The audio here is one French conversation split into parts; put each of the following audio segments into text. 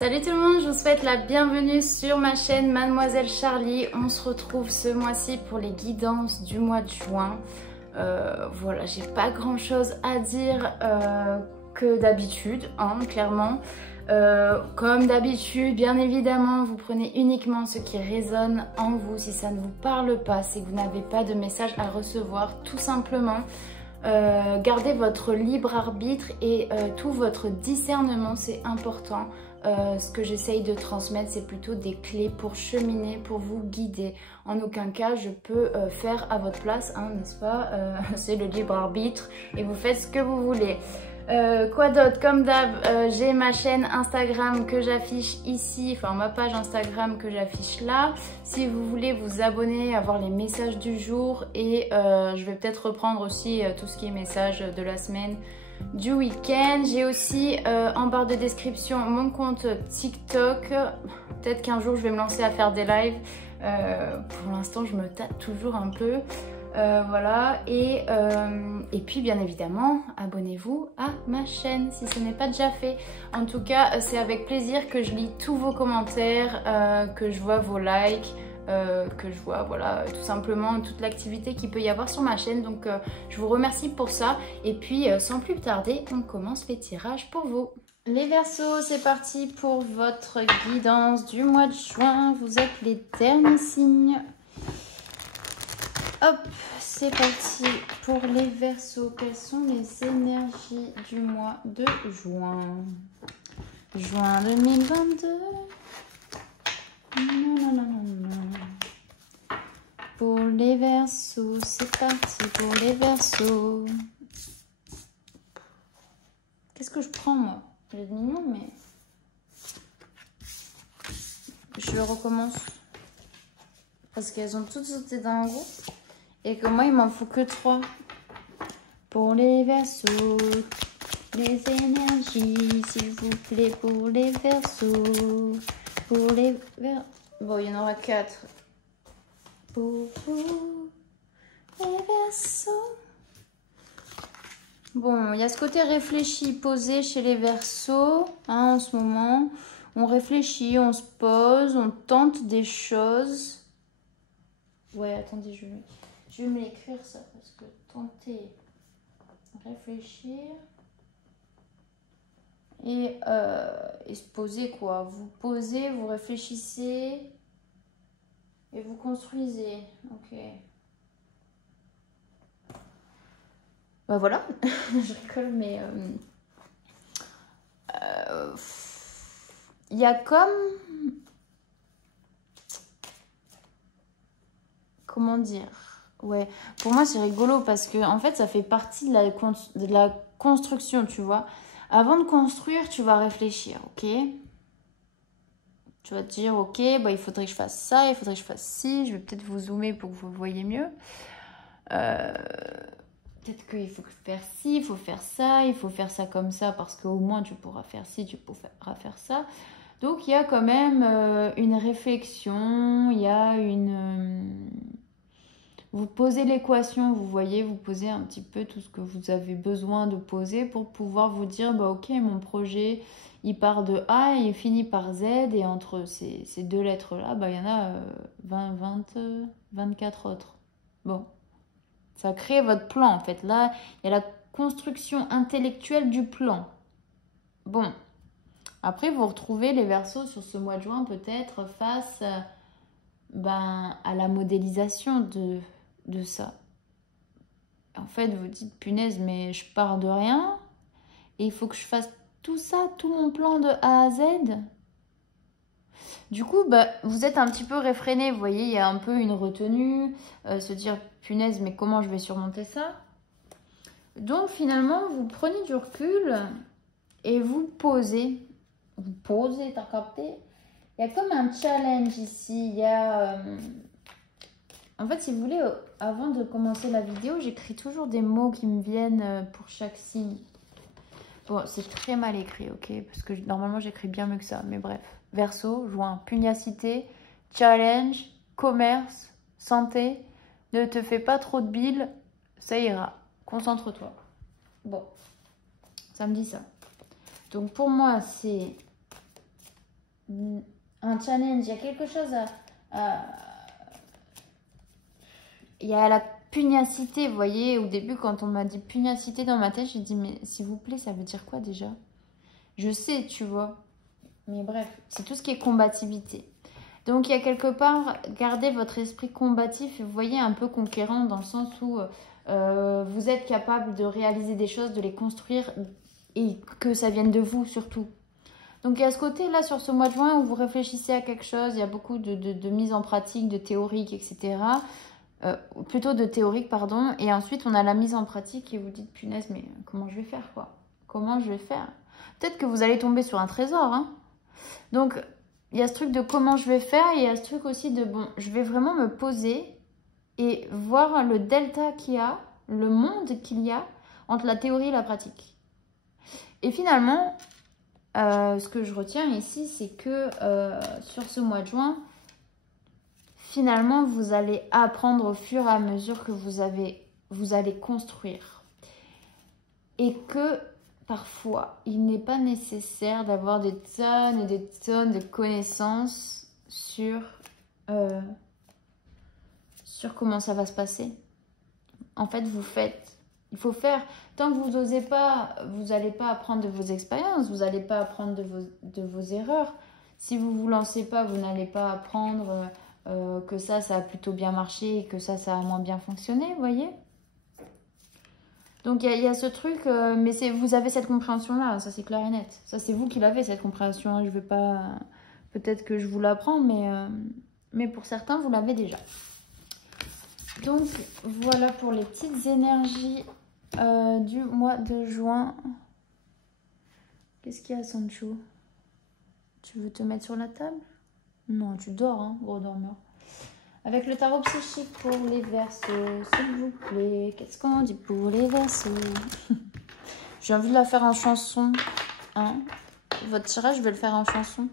Salut tout le monde, je vous souhaite la bienvenue sur ma chaîne Mademoiselle Charlie. On se retrouve ce mois-ci pour les guidances du mois de juin. Voilà, j'ai pas grand chose à dire que d'habitude, hein, clairement. Comme d'habitude, bien évidemment, vous prenez uniquement ce qui résonne en vous. Si ça ne vous parle pas, c'est que vous n'avez pas de message à recevoir, tout simplement. Gardez votre libre arbitre et tout votre discernement, c'est important. Ce que j'essaye de transmettre, c'est plutôt des clés pour cheminer, pour vous guider. En aucun cas, je peux faire à votre place, hein, n'est-ce pas? C'est le libre arbitre et vous faites ce que vous voulez. Quoi d'autre? Comme d'hab, j'ai ma chaîne Instagram que j'affiche ici, enfin ma page Instagram que j'affiche là. Si vous voulez vous abonner, avoir les messages du jour et je vais peut-être reprendre aussi tout ce qui est messages de la semaine, du week-end. J'ai aussi en barre de description mon compte TikTok. Peut-être qu'un jour je vais me lancer à faire des lives. Pour l'instant je me tâte toujours un peu. Voilà, et puis bien évidemment, abonnez-vous à ma chaîne si ce n'est pas déjà fait. En tout cas, c'est avec plaisir que je lis tous vos commentaires, que je vois vos likes, que je vois, voilà, tout simplement toute l'activité qu'il peut y avoir sur ma chaîne. Donc, je vous remercie pour ça. Et puis, sans plus tarder, on commence les tirages pour vous. Les Verseaux, c'est parti pour votre guidance du mois de juin. Vous êtes les derniers signes. Hop, c'est parti pour les Verseaux. Quelles sont les énergies du mois de juin? Juin 2022. Non. Pour les Verseaux, c'est parti pour les Verseaux. Qu'est-ce que je prends moi? J'ai de mignon, mais je recommence. Parce qu'elles ont toutes sauté d'un groupe. Et que moi, il m'en faut que 3. Pour les Verseaux, les énergies, s'il vous plaît, pour les Verseaux. Pour les Verseaux. Bon, il y en aura 4. Pour vous, les Verseaux. Bon, il y a ce côté réfléchi, posé chez les Verseaux, hein, en ce moment. On réfléchit, on se pose, on tente des choses. Ouais, attendez, je vais m'écrire ça parce que tenter, réfléchir et se poser quoi. Vous posez, vous réfléchissez et vous construisez. Ok. Bah voilà, je rigole, mais il y a comme, comment dire, ouais, pour moi c'est rigolo parce que en fait ça fait partie de la construction, tu vois. Avant de construire, tu vas réfléchir, ok? Tu vas te dire, ok, bah, il faudrait que je fasse ça, il faudrait que je fasse ci. Je vais peut-être vous zoomer pour que vous voyez mieux. Peut-être qu'il faut faire ci, il faut faire ça comme ça parce qu'au moins tu pourras faire ci, tu pourras faire ça. Donc il y a quand même une réflexion, il y a une... Vous posez l'équation, vous voyez, vous posez un petit peu tout ce que vous avez besoin de poser pour pouvoir vous dire, bah ok, mon projet, il part de A et il finit par Z, et entre ces deux lettres-là, bah, il y en a 24 autres. Bon, ça crée votre plan, en fait. Là, il y a la construction intellectuelle du plan. Bon, après, vous retrouvez les Verseaux sur ce mois de juin, peut-être face à la modélisation de ça. En fait, vous dites, punaise, mais je pars de rien et il faut que je fasse tout ça, tout mon plan de A à Z. Du coup, bah, vous êtes un petit peu réfréné, vous voyez, il y a un peu une retenue, se dire, punaise, mais comment je vais surmonter ça? Donc, finalement, vous prenez du recul et vous posez. Vous posez, t'as capté? Il y a comme un challenge ici, il y a... En fait, si vous voulez, avant de commencer la vidéo, j'écris toujours des mots qui me viennent pour chaque signe. Bon, c'est très mal écrit, ok? Parce que normalement, j'écris bien mieux que ça. Mais bref. Verseau, juin, pugnacité, challenge, commerce, santé. Ne te fais pas trop de bile, ça ira. Concentre-toi. Bon, ça me dit ça. Donc pour moi, c'est un challenge, il y a quelque chose il y a la pugnacité, vous voyez, au début quand on m'a dit pugnacité dans ma tête, j'ai dit mais s'il vous plaît, ça veut dire quoi déjà? Je sais, tu vois, mais bref, c'est tout ce qui est combativité. Donc il y a quelque part, gardez votre esprit combatif et vous voyez un peu conquérant dans le sens où vous êtes capable de réaliser des choses, de les construire et que ça vienne de vous surtout. Donc il y a ce côté-là sur ce mois de juin où vous réfléchissez à quelque chose, il y a beaucoup de mise en pratique, de théorique, etc. Plutôt de théorique, pardon. Et ensuite on a la mise en pratique et vous dites, punaise, mais comment je vais faire quoi? Comment je vais faire? Peut-être que vous allez tomber sur un trésor, hein. Donc il y a ce truc de comment je vais faire et il y a ce truc aussi de, bon, je vais vraiment me poser et voir le delta qu'il y a, le monde qu'il y a entre la théorie et la pratique. Et finalement... ce que je retiens ici, c'est que sur ce mois de juin, finalement, vous allez apprendre au fur et à mesure que vous allez construire. Et que parfois, il n'est pas nécessaire d'avoir des tonnes et des tonnes de connaissances sur comment ça va se passer. En fait, vous faites. Il faut faire. Tant que vous n'osez pas, vous n'allez pas apprendre de vos expériences, vous n'allez pas apprendre de vos erreurs. Si vous ne vous lancez pas, vous n'allez pas apprendre que ça a plutôt bien marché et que ça a moins bien fonctionné, vous voyez. Donc il y a ce truc, mais vous avez cette compréhension-là, ça c'est clair et net. Ça c'est vous qui l'avez, cette compréhension. Hein. Je ne vais pas... Peut-être que je vous l'apprends, mais pour certains, vous l'avez déjà. Donc voilà pour les petites énergies du mois de juin. Qu'est-ce qu'il y a, Sancho? Tu veux te mettre sur la table? Non, tu dors, hein, gros dormeur. Avec le tarot psychique pour les Verseaux, s'il vous plaît. Qu'est-ce qu'on dit pour les Verseaux? J'ai envie de la faire en chanson. Hein? Votre tirage, je vais le faire en chanson.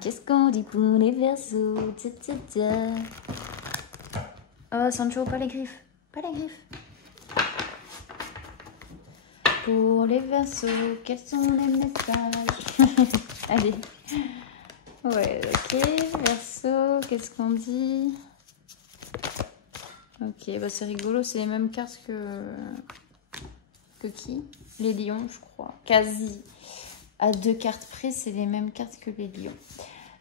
Qu'est-ce qu'on dit pour les Verseaux? Oh, Sancho, pas les griffes. Pas les griffes. Pour les Verseaux, quels sont les messages? Allez. Ouais, ok. Verseau, qu'est-ce qu'on dit? Ok, bah c'est rigolo. C'est les mêmes cartes que qui? Les lions, je crois. Quasi. À 2 cartes près, c'est les mêmes cartes que les lions.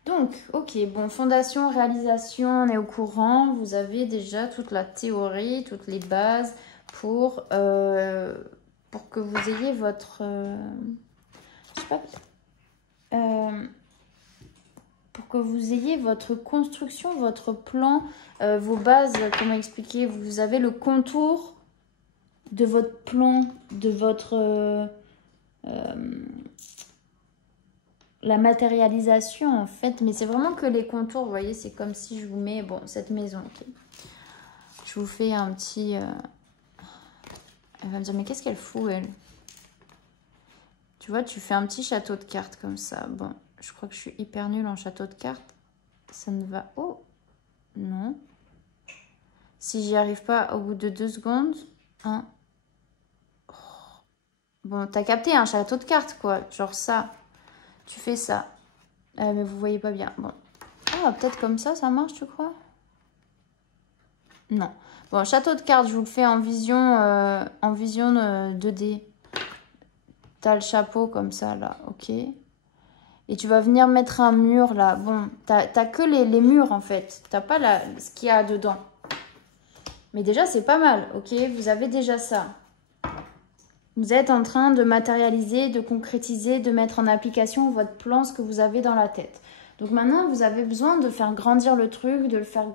Donc, ok, bon, fondation, réalisation, on est au courant. Vous avez déjà toute la théorie, toutes les bases pour que vous ayez votre... je sais pas... pour que vous ayez votre construction, votre plan, vos bases, comment expliquer, vous avez le contour de votre plan, de votre... la matérialisation en fait, mais c'est vraiment que les contours, vous voyez, c'est comme si je vous mets, bon, cette maison, ok. Je vous fais un petit... Elle va me dire, mais qu'est-ce qu'elle fout, elle? Tu vois, tu fais un petit château de cartes comme ça. Bon, je crois que je suis hyper nulle en château de cartes. Ça ne va... Oh, non. Si j'y arrive pas au bout de 2 secondes... Hein. Oh. Bon, t'as capté un château de cartes, quoi. Genre ça. Tu fais ça. Mais vous voyez pas bien. Bon. Ah, peut-être comme ça marche, tu crois? Non. Bon, château de cartes, je vous le fais en vision 2D. T'as le chapeau comme ça, là. Ok. Et tu vas venir mettre un mur, là. Bon, t'as que les murs, en fait. T'as pas ce qu'il y a dedans. Mais déjà, c'est pas mal, ok? Vous avez déjà ça. Vous êtes en train de matérialiser, de concrétiser, de mettre en application votre plan, ce que vous avez dans la tête. Donc maintenant, vous avez besoin de faire grandir le truc, de le faire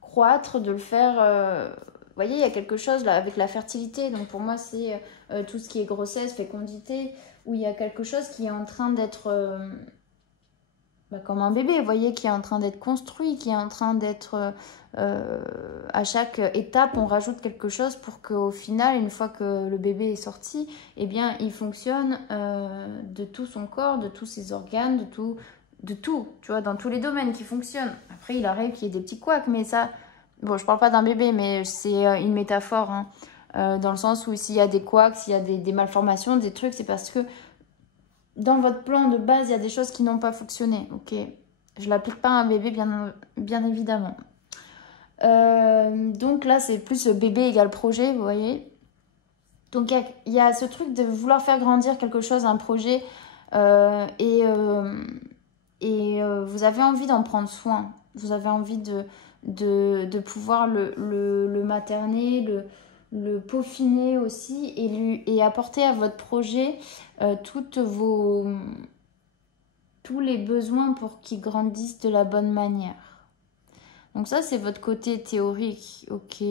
croître, de le faire... Vous voyez, il y a quelque chose là avec la fertilité. Donc pour moi, c'est tout ce qui est grossesse, fécondité, où il y a quelque chose qui est en train d'être... comme un bébé, vous voyez, qui est en train d'être construit, qui est en train d'être... à chaque étape, on rajoute quelque chose pour qu'au final, une fois que le bébé est sorti, eh bien, il fonctionne de tout son corps, de tous ses organes, de tout, tu vois, dans tous les domaines qui fonctionnent. Après, il arrive qu'il y ait des petits couacs, mais ça... Bon, je parle pas d'un bébé, mais c'est une métaphore, hein, dans le sens où s'il y a des couacs, s'il y a des malformations, des trucs, c'est parce que dans votre plan de base, il y a des choses qui n'ont pas fonctionné. Ok, je ne l'applique pas à un bébé, bien évidemment. Donc là, c'est plus bébé égale projet, vous voyez. Donc il y a ce truc de vouloir faire grandir quelque chose, un projet, et vous avez envie d'en prendre soin. Vous avez envie de pouvoir le materner, le peaufiner aussi et apporter à votre projet tous les besoins pour qu'il grandisse de la bonne manière. Donc ça, c'est votre côté théorique, ok.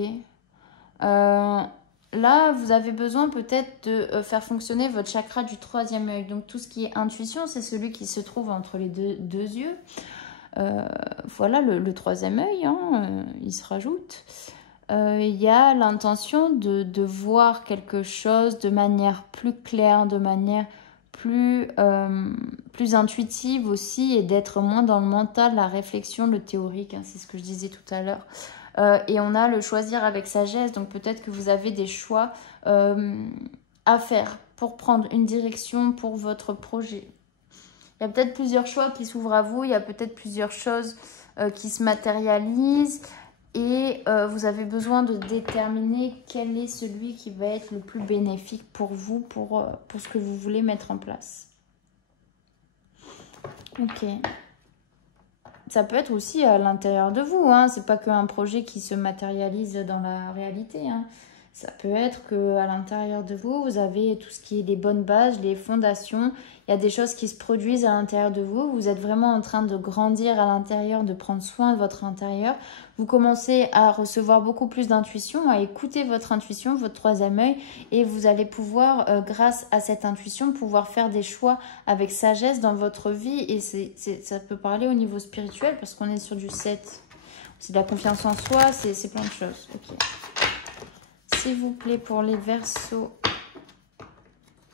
Là, vous avez besoin peut-être de faire fonctionner votre chakra du troisième œil. Donc tout ce qui est intuition, c'est celui qui se trouve entre les deux yeux. Voilà le troisième œil, hein, il se rajoute. Il y a l'intention de voir quelque chose de manière plus claire, de manière plus intuitive aussi, et d'être moins dans le mental, la réflexion, le théorique, hein, c'est ce que je disais tout à l'heure. Et on a le choisir avec sagesse, donc peut-être que vous avez des choix à faire pour prendre une direction pour votre projet. Il y a peut-être plusieurs choix qui s'ouvrent à vous, il y a peut-être plusieurs choses qui se matérialisent et vous avez besoin de déterminer quel est celui qui va être le plus bénéfique pour vous, pour ce que vous voulez mettre en place. Ok. Ça peut être aussi à l'intérieur de vous, hein. C'est pas qu'un projet qui se matérialise dans la réalité, hein. Ça peut être qu'à l'intérieur de vous, vous avez tout ce qui est les bonnes bases, les fondations. Il y a des choses qui se produisent à l'intérieur de vous. Vous êtes vraiment en train de grandir à l'intérieur, de prendre soin de votre intérieur. Vous commencez à recevoir beaucoup plus d'intuition, à écouter votre intuition, votre troisième œil. Et vous allez pouvoir, grâce à cette intuition, pouvoir faire des choix avec sagesse dans votre vie. Et ça peut parler au niveau spirituel parce qu'on est sur du 7. C'est de la confiance en soi, c'est plein de choses. Ok. S'il vous plaît, pour les Verseaux.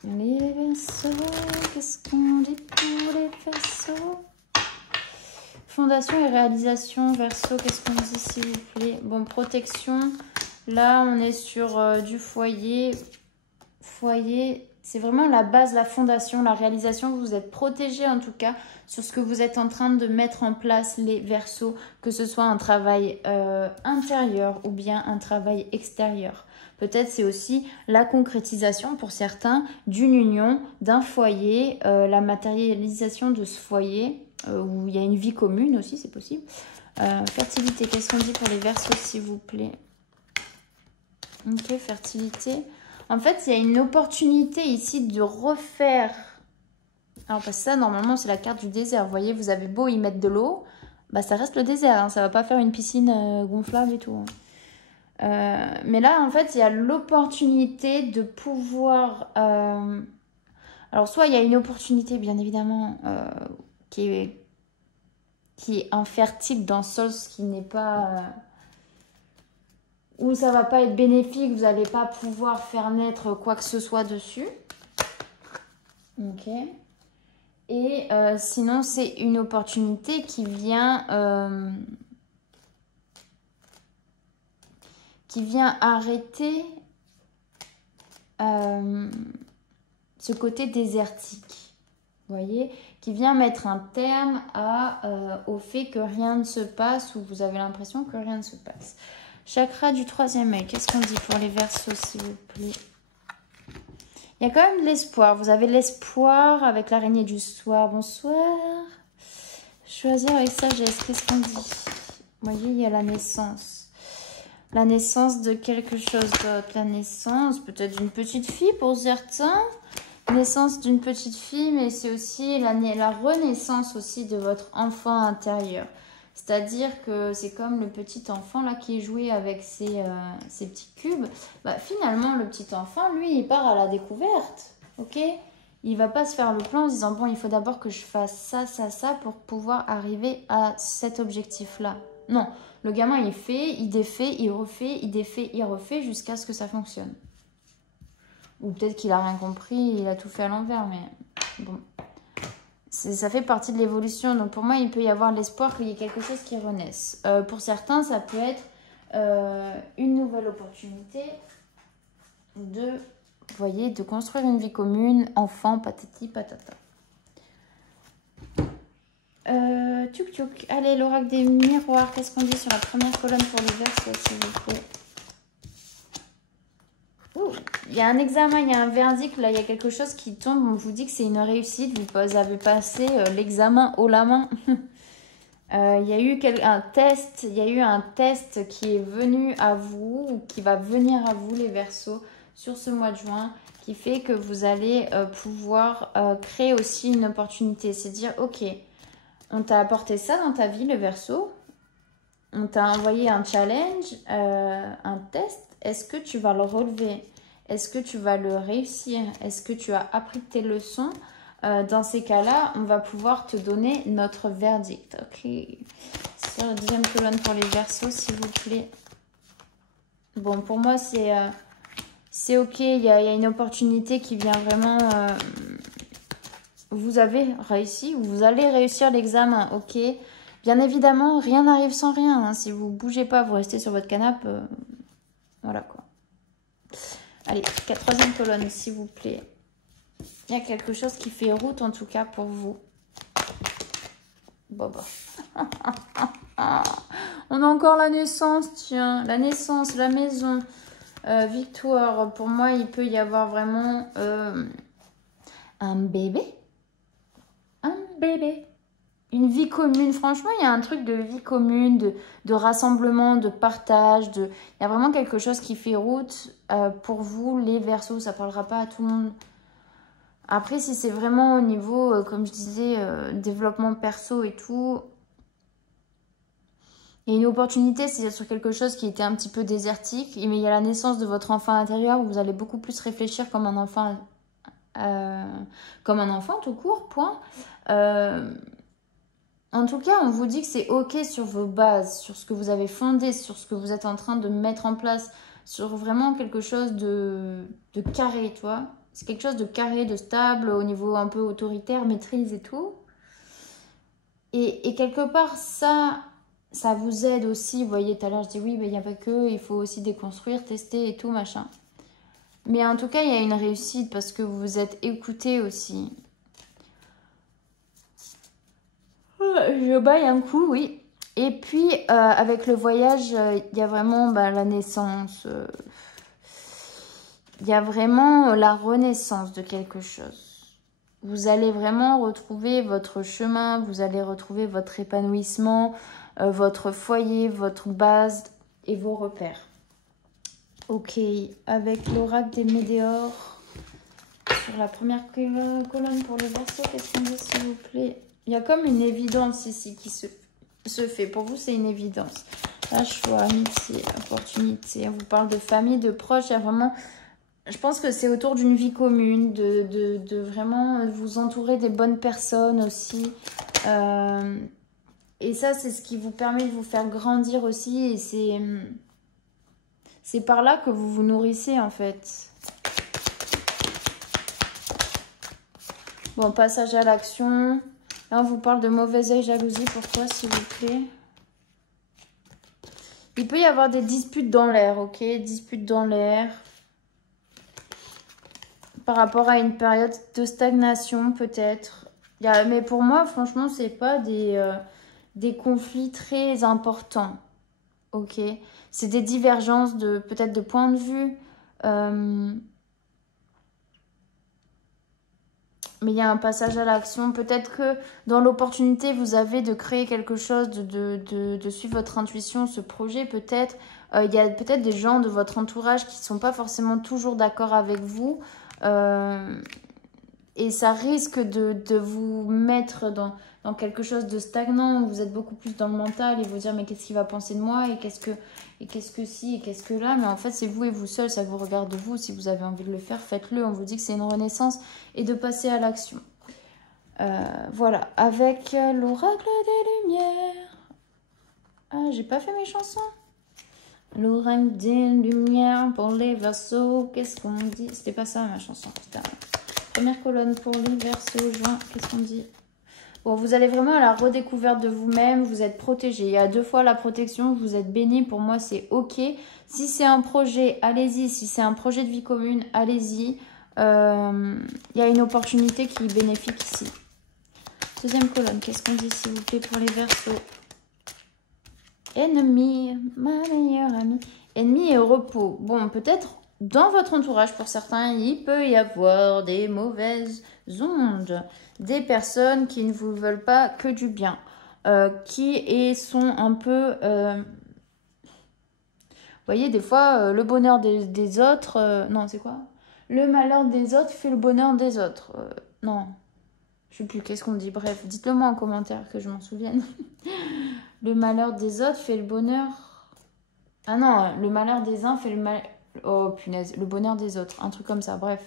Les Verseaux, qu'est-ce qu'on dit pour les Verseaux? Fondation et réalisation, Verseau, qu'est-ce qu'on dit s'il vous plaît? Bon, protection. Là, on est sur du foyer. Foyer, c'est vraiment la base, la fondation, la réalisation. Vous êtes protégé en tout cas sur ce que vous êtes en train de mettre en place, les Verseaux, que ce soit un travail intérieur ou bien un travail extérieur. Peut-être c'est aussi la concrétisation pour certains d'une union, d'un foyer, la matérialisation de ce foyer où il y a une vie commune aussi, c'est possible. Fertilité, qu'est-ce qu'on dit pour les Verseaux s'il vous plaît? Ok, fertilité. En fait, il y a une opportunité ici de refaire. Alors, parce que ça, normalement, c'est la carte du désert. Vous voyez, vous avez beau y mettre de l'eau, bah, ça reste le désert. Hein. Ça va pas faire une piscine gonflable et tout. Hein. Mais là, en fait, il y a l'opportunité de pouvoir... Alors, soit il y a une opportunité, bien évidemment, qui est infertile dans le sol, ce qui n'est pas... où ça va pas être bénéfique, vous n'allez pas pouvoir faire naître quoi que ce soit dessus. Ok. Et sinon, c'est une opportunité qui vient arrêter ce côté désertique. Vous voyez, qui vient mettre un terme au fait que rien ne se passe ou vous avez l'impression que rien ne se passe. Chakra du troisième œil, qu'est-ce qu'on dit pour les Verseaux, s'il vous plaît? Il y a quand même de l'espoir. Vous avez l'espoir avec l'araignée du soir. Bonsoir. Choisir avec sagesse, qu'est-ce qu'on dit? Vous voyez, il y a la naissance. La naissance de quelque chose d'autre. La naissance peut-être d'une petite fille pour certains. Naissance d'une petite fille, mais c'est aussi la renaissance aussi de votre enfant intérieur. C'est-à-dire que c'est comme le petit enfant là qui est joué avec ses petits cubes. Bah, finalement, le petit enfant, lui, il part à la découverte. Ok? Il va pas se faire le plan en se disant, bon, il faut d'abord que je fasse ça, ça, ça pour pouvoir arriver à cet objectif-là. Non, le gamin, il fait, il défait, il refait, il défait, il refait jusqu'à ce que ça fonctionne. Ou peut-être qu'il a rien compris, il a tout fait à l'envers, mais bon. Ça fait partie de l'évolution. Donc pour moi, il peut y avoir l'espoir qu'il y ait quelque chose qui renaisse. Pour certains, ça peut être une nouvelle opportunité de, vous voyez, de construire une vie commune, enfant, patati, patata. tchouk tchouk. Allez, l'oracle des miroirs. Qu'est-ce qu'on dit sur la première colonne pour les Verseaux, s'il vous plaît? Il y a un examen, il y a un verdict, là, il y a quelque chose qui tombe. On vous dit que c'est une réussite. Vous avez passé l'examen haut la main. Il y a eu un test qui est venu à vous, ou qui va venir à vous, les Verseaux, sur ce mois de juin, qui fait que vous allez pouvoir créer aussi une opportunité. C'est dire, ok, on t'a apporté ça dans ta vie, le Verseau. On t'a envoyé un challenge, un test. Est-ce que tu vas le relever? Est-ce que tu vas le réussir? Est-ce que tu as appris tes leçons? Dans ces cas-là, on va pouvoir te donner notre verdict. Ok. Sur la deuxième colonne pour les Verseaux, s'il vous plaît. Bon, pour moi, c'est ok. Il y a une opportunité qui vient vraiment... vous avez réussi, ou vous allez réussir l'examen. Ok. Bien évidemment, rien n'arrive sans rien. Hein. Si vous ne bougez pas, vous restez sur votre canapé. Voilà quoi. Allez, troisième colonne, s'il vous plaît. Il y a quelque chose qui fait route, en tout cas, pour vous. Bon, bah. On a encore la naissance, tiens. La naissance, la maison, victoire. Pour moi, il peut y avoir vraiment un bébé. Un bébé. Une vie commune. Franchement, il y a un truc de vie commune, de rassemblement, de partage. Il y a vraiment quelque chose qui fait route pour vous, les Verseaux. Ça ne parlera pas à tout le monde. Après, si c'est vraiment au niveau, comme je disais, développement perso et tout, il y a une opportunité, c'est sur quelque chose qui était un petit peu désertique. Mais il y a la naissance de votre enfant intérieur où vous allez beaucoup plus réfléchir comme un enfant tout court, point. En tout cas, on vous dit que c'est ok sur vos bases, sur ce que vous avez fondé, sur ce que vous êtes en train de mettre en place, sur vraiment quelque chose de carré, tu vois. C'est quelque chose de carré, de stable, au niveau un peu autoritaire, maîtrise et tout. Et quelque part, ça vous aide aussi. Vous voyez, tout à l'heure, je dis oui, mais il n'y a pas que, il faut aussi déconstruire, tester et tout, machin. Mais en tout cas, il y a une réussite parce que vous vous êtes écouté aussi. Je baille un coup, oui. Et puis, avec le voyage, il y a vraiment la naissance. Il y a vraiment la renaissance de quelque chose. Vous allez vraiment retrouver votre chemin, vous allez retrouver votre épanouissement, votre foyer, votre base et vos repères. Ok, avec l'oracle des météores, sur la première colonne pour les Verseaux, qu'est-ce qu'on dit s'il vous plaît? Il y a comme une évidence ici qui se fait. Pour vous, c'est une évidence. Là, choix, amitié, opportunité. On vous parle de famille, de proches. Il y a vraiment... Je pense que c'est autour d'une vie commune, de vraiment vous entourer des bonnes personnes aussi. Et ça, c'est ce qui vous permet de vous faire grandir aussi. Et c'est par là que vous vous nourrissez, en fait. Bon, passage à l'action. Là, on vous parle de mauvais œil, jalousie. Pourquoi, s'il vous plaît? Il peut y avoir des disputes dans l'air, ok? Disputes dans l'air. Par rapport à une période de stagnation, peut-être. Mais pour moi, franchement, c'est pas des conflits très importants, ok? C'est des divergences peut-être de points de vue. Mais il y a un passage à l'action. Peut-être que dans l'opportunité, vous avez de créer quelque chose, de suivre votre intuition, ce projet peut-être. Il y a peut-être des gens de votre entourage qui ne sont pas forcément toujours d'accord avec vous. Et ça risque de vous mettre dans quelque chose de stagnant où vous êtes beaucoup plus dans le mental et vous dire mais qu'est-ce qu'il va penser de moi et qu'est-ce que si et qu'est-ce que là. Mais en fait, c'est vous et vous seul, ça vous regarde vous. Si vous avez envie de le faire, faites-le. On vous dit que c'est une renaissance et de passer à l'action. Voilà, avec l'oracle des lumières. Ah, j'ai pas fait mes chansons. L'oracle des lumières pour les Verseaux. Qu'est-ce qu'on dit? C'était pas ça ma chanson. Putain. Première colonne pour les Verseaux, juin. Qu'est-ce qu'on dit? Bon, vous allez vraiment à la redécouverte de vous-même. Vous êtes protégé. Il y a 2 fois la protection. Vous êtes béni. Pour moi, c'est ok. Si c'est un projet, allez-y. Si c'est un projet de vie commune, allez-y. Il y a une opportunité qui est bénéfique ici. Deuxième colonne, qu'est-ce qu'on dit s'il vous plaît pour les Verseaux? Ennemi, ma meilleure amie. Ennemi et repos. Bon, peut-être dans votre entourage, pour certains, il peut y avoir des mauvaises ondes. Des personnes qui ne vous veulent pas que du bien. Sont un peu... vous voyez, des fois, le bonheur des autres... non, c'est quoi? Le malheur des autres fait le bonheur des autres. Non, je sais plus, qu'est-ce qu'on dit? Bref, dites-le moi en commentaire que je m'en souvienne. Le malheur des autres fait le bonheur... Ah non, le malheur des uns fait le mal... Oh punaise, le bonheur des autres. Un truc comme ça, bref.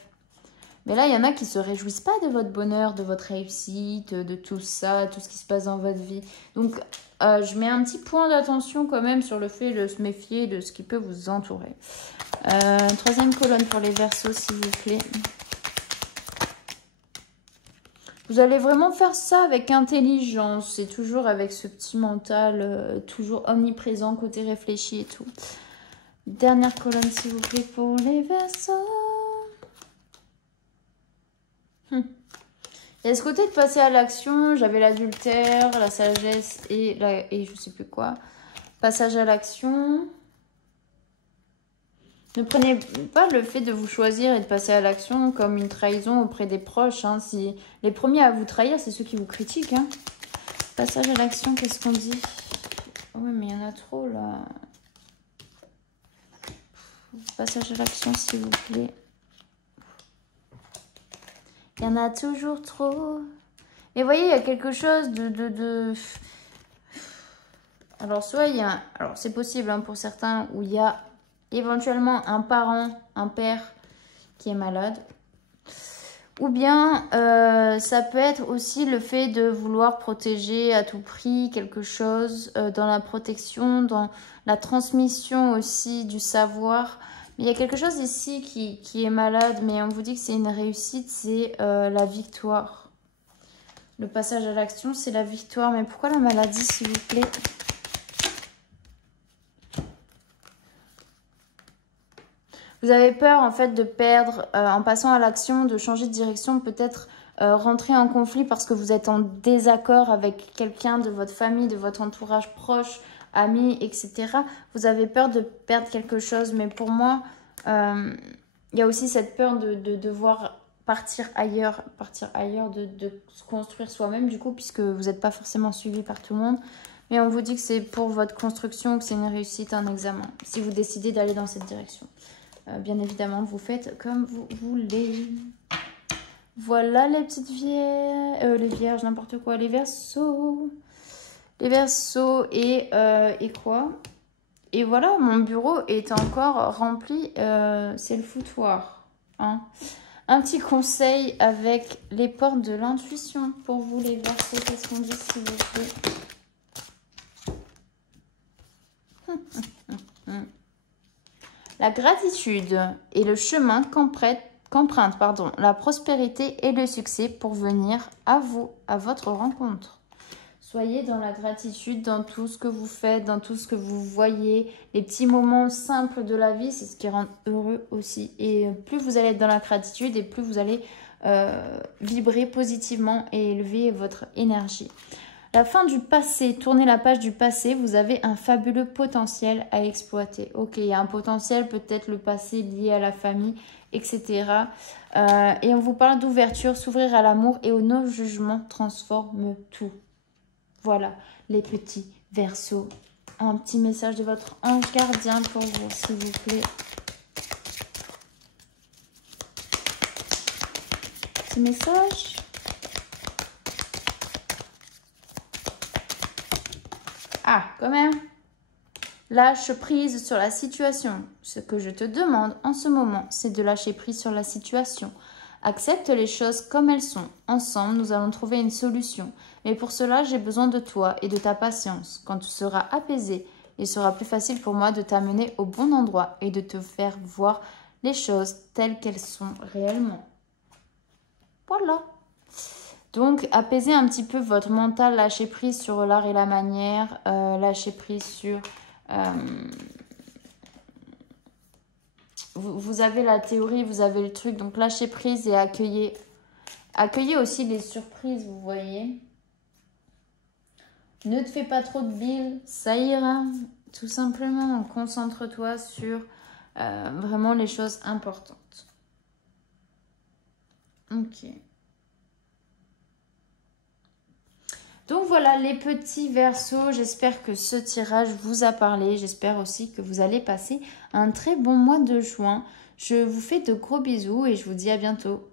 Mais là, il y en a qui se réjouissent pas de votre bonheur, de votre réussite, de tout ça, tout ce qui se passe dans votre vie. Donc, je mets un petit point d'attention quand même sur le fait de se méfier de ce qui peut vous entourer. Troisième colonne pour les Verseaux, s'il vous plaît. Vous allez vraiment faire ça avec intelligence. C'est toujours avec ce petit mental, toujours omniprésent, côté réfléchi et tout. Dernière colonne, s'il vous plaît, pour les Verseaux. Il y a ce côté de passer à l'action. J'avais l'adultère, la sagesse et je sais plus quoi. Passage à l'action. Ne prenez pas le fait de vous choisir et de passer à l'action comme une trahison auprès des proches. Hein. Si les premiers à vous trahir, c'est ceux qui vous critiquent. Hein. Passage à l'action, qu'est-ce qu'on dit? Oui, mais il y en a trop là. Passage à l'action, s'il vous plaît. Il y en a toujours trop. Mais vous voyez, il y a quelque chose de... Alors, soit il y a... Alors, c'est possible hein, pour certains où il y a éventuellement un parent, un père qui est malade. Ou bien, ça peut être aussi le fait de vouloir protéger à tout prix quelque chose dans la protection, dans la transmission aussi du savoir. Mais il y a quelque chose ici qui est malade, mais on vous dit que c'est une réussite, c'est la victoire. Le passage à l'action, c'est la victoire. Mais pourquoi la maladie, s'il vous plaît ? Vous avez peur en fait de perdre en passant à l'action, de changer de direction, peut-être rentrer en conflit parce que vous êtes en désaccord avec quelqu'un de votre famille, de votre entourage proche, amis, etc. Vous avez peur de perdre quelque chose, mais pour moi, il y a aussi cette peur de devoir partir ailleurs, de se construire soi-même du coup, puisque vous n'êtes pas forcément suivi par tout le monde. Mais on vous dit que c'est pour votre construction, que c'est une réussite, un examen, si vous décidez d'aller dans cette direction. Bien évidemment, vous faites comme vous voulez. Voilà les petites vierges, les vierges, n'importe quoi, les Verseaux. Les Verseaux et quoi? Et voilà, mon bureau est encore rempli, c'est le foutoir. Hein. Un petit conseil avec les portes de l'intuition pour vous les Verseaux. Qu'est-ce qu'on dit s'il vous plaît? La gratitude est le chemin qu'emprunte la prospérité et le succès pour venir à vous, à votre rencontre. Soyez dans la gratitude dans tout ce que vous faites, dans tout ce que vous voyez. Les petits moments simples de la vie, c'est ce qui rend heureux aussi. Et plus vous allez être dans la gratitude et plus vous allez vibrer positivement et élever votre énergie. La fin du passé, tournez la page du passé, vous avez un fabuleux potentiel à exploiter. Ok, il y a un potentiel, peut-être le passé lié à la famille, etc. Et on vous parle d'ouverture, s'ouvrir à l'amour et au non-jugement transforme tout. Voilà, les petits Verseaux. Un petit message de votre ange gardien pour vous, s'il vous plaît. Petit message. Ah, quand même. Lâche prise sur la situation. Ce que je te demande en ce moment, c'est de lâcher prise sur la situation. Accepte les choses comme elles sont. Ensemble, nous allons trouver une solution. Mais pour cela, j'ai besoin de toi et de ta patience. Quand tu seras apaisé, il sera plus facile pour moi de t'amener au bon endroit et de te faire voir les choses telles qu'elles sont réellement. Voilà. Donc, apaisez un petit peu votre mental, lâchez prise sur l'art et la manière, lâchez prise sur... vous avez la théorie, vous avez le truc, donc lâchez prise et accueillez. Accueillez aussi les surprises, vous voyez. Ne te fais pas trop de bile, ça ira. Tout simplement, concentre-toi sur vraiment les choses importantes. Ok. Donc voilà les petits Verseaux, j'espère que ce tirage vous a parlé. J'espère aussi que vous allez passer un très bon mois de juin. Je vous fais de gros bisous et je vous dis à bientôt.